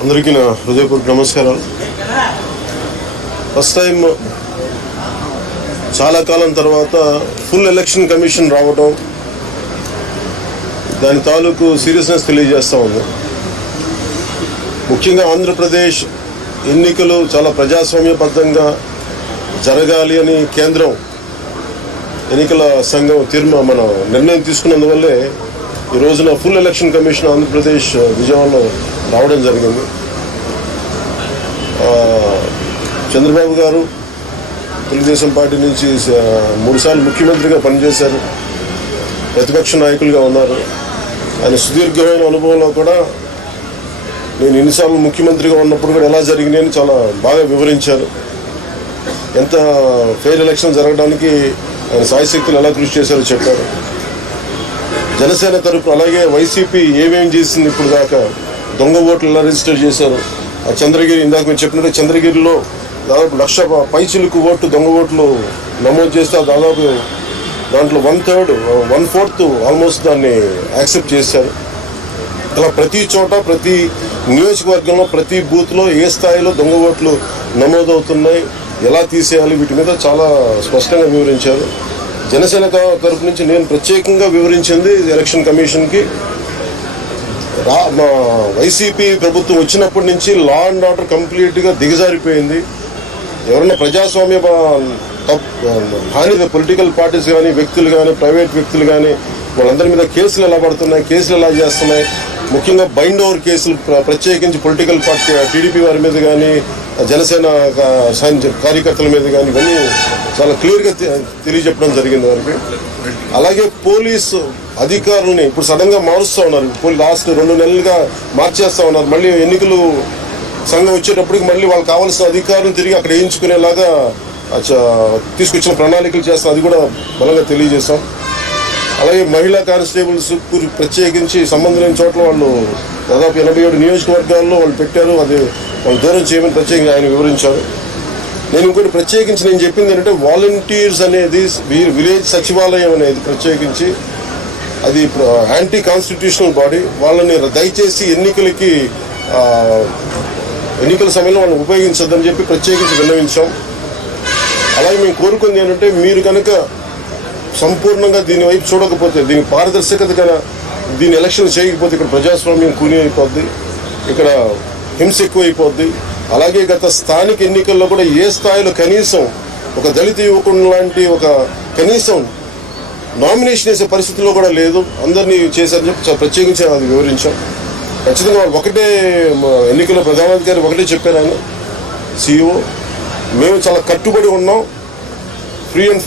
అందరికీ నా హృదయపూర్వక నమస్కారాలు. ఫస్ట్ టైం చాలా కాలం తర్వాత ఫుల్ ఎలక్షన్ కమిషన్ రావడం దాని తాలూకు సీరియస్నెస్ తెలియజేస్తూ ఉంది. ముఖ్యంగా ఆంధ్రప్రదేశ్ ఎన్నికలు చాలా ప్రజాస్వామ్యబద్ధంగా జరగాలి అని కేంద్రం ఎన్నికల సంఘం మన నిర్ణయం తీసుకున్నందువల్లే ఈ రోజున ఫుల్ ఎలక్షన్ కమిషన్ ఆంధ్రప్రదేశ్ విజయవాడలో రావడం జరిగింది. చంద్రబాబు గారు తెలుగుదేశం పార్టీ నుంచి 3 సార్లు ముఖ్యమంత్రిగా పనిచేశారు, ప్రతిపక్ష నాయకులుగా ఉన్నారు. ఆయన సుదీర్ఘమైన అనుభవంలో కూడా నేను ఎన్నిసార్లు ముఖ్యమంత్రిగా ఉన్నప్పుడు కూడా ఎలా జరిగినాయని చాలా బాగా వివరించారు. ఎంత ఫెయిర్ ఎలక్షన్ జరగడానికి ఆయన సాయశక్తులు ఎలా కృషి చేశారో చెప్పారు. జనసేన తరపు అలాగే వైసీపీ ఏమేం చేసింది ఇప్పుడు దాకా, దొంగ ఓట్లు ఎలా రిజిస్టర్ చేశారు, ఆ చంద్రగిరి ఇందాక మీరు చెప్పినట్టు చంద్రగిరిలో దాదాపు 1,00,000 పైచిలకు ఓట్లు దొంగ ఓట్లు నమోదు చేస్తే దాదాపు దాంట్లో 1/4 ఆల్మోస్ట్ దాన్ని యాక్సెప్ట్ చేశారు. ఇలా ప్రతి చోట ప్రతి నియోజకవర్గంలో ప్రతి బూత్లో ఏ స్థాయిలో దొంగ ఓట్లు నమోదవుతున్నాయి, ఎలా తీసేయాలి, వీటి మీద చాలా స్పష్టంగా వివరించారు. జనసేన తరపు నుంచి నేను ప్రత్యేకంగా వివరించింది ఎలక్షన్ కమిషన్కి, మా వైసీపీ ప్రభుత్వం వచ్చినప్పటి నుంచి లా అండ్ ఆర్డర్ కంప్లీట్గా దిగజారిపోయింది. ఎవరైనా ప్రజాస్వామ్య హాని పొలిటికల్ పార్టీస్ కానీ వ్యక్తులు కానీ ప్రైవేట్ వ్యక్తులు కానీ వాళ్ళందరి మీద కేసులు ఎలా పడుతున్నాయి, కేసులు ఎలా చేస్తున్నాయి, ముఖ్యంగా బైండ్ ఓవర్ కేసులు ప్రత్యేకించి పొలిటికల్ పార్టీ టీడీపీ వారి మీద కానీ జనసేన కార్యకర్తల మీద కానీ ఇవన్నీ చాలా క్లియర్గా తెలియజెప్పడం జరిగింది వారికి. అలాగే పోలీసు అధికారులని ఇప్పుడు సడన్గా మారుస్తూ ఉన్నారు. లాస్ట్ 2 నెలలుగా మార్చేస్తూ ఉన్నారు. మళ్ళీ ఎన్నికలు సంఘం వచ్చేటప్పటికి మళ్ళీ వాళ్ళకి కావాల్సిన అధికారులను తిరిగి అక్కడ వేయించుకునేలాగా తీసుకొచ్చిన ప్రణాళికలు చేస్తాం, అది కూడా బలంగా తెలియజేస్తాం. అలాగే మహిళా కానిస్టేబుల్స్ ప్రత్యేకించి సంబంధం లేని చోట్ల వాళ్ళు దాదాపు 87 నియోజకవర్గాల్లో వాళ్ళు పెట్టారు. అది వాళ్ళు దూరం చేయమని ప్రత్యేకంగా ఆయన వివరించారు. నేను ఇంకోటి ప్రత్యేకించి నేను చెప్పింది ఏంటంటే వాలంటీర్స్ అనేది విలేజ్ సచివాలయం అనేది ప్రత్యేకించి అది యాంటీ కాన్స్టిట్యూషనల్ బాడీ. వాళ్ళని దయచేసి ఎన్నికల సమయంలో వాళ్ళని ఉపయోగించద్దని చెప్పి ప్రత్యేకించి విన్నవించాం. అలాగే మేము కోరుకుంది ఏంటంటే మీరు కనుక సంపూర్ణంగా దీని వైపు చూడకపోతే, దీని పారదర్శకత కన్నా దీని ఎలక్షన్ చేయకపోతే ఇక్కడ ప్రజాస్వామ్యం కూని అయిపోద్ది, ఇక్కడ హింస ఎక్కువైపోద్ది. అలాగే గత స్థానిక ఎన్నికల్లో కూడా ఏ స్థాయిలో కనీసం ఒక దళిత యువకుడు లాంటి ఒక కనీసం నామినేషన్ వేసే పరిస్థితుల్లో కూడా లేదు, అందరినీ చేశారని చెప్పి ప్రత్యేకించి అది వివరించాం. ఖచ్చితంగా వాళ్ళు ఒకటే ఎన్నికల ప్రధానాధికారి ఒకటే చెప్పారు ఆయన, CEO, మేము చాలా కట్టుబడి ఉన్నాం, ఫ్రీ అండ్ ఫెయిర్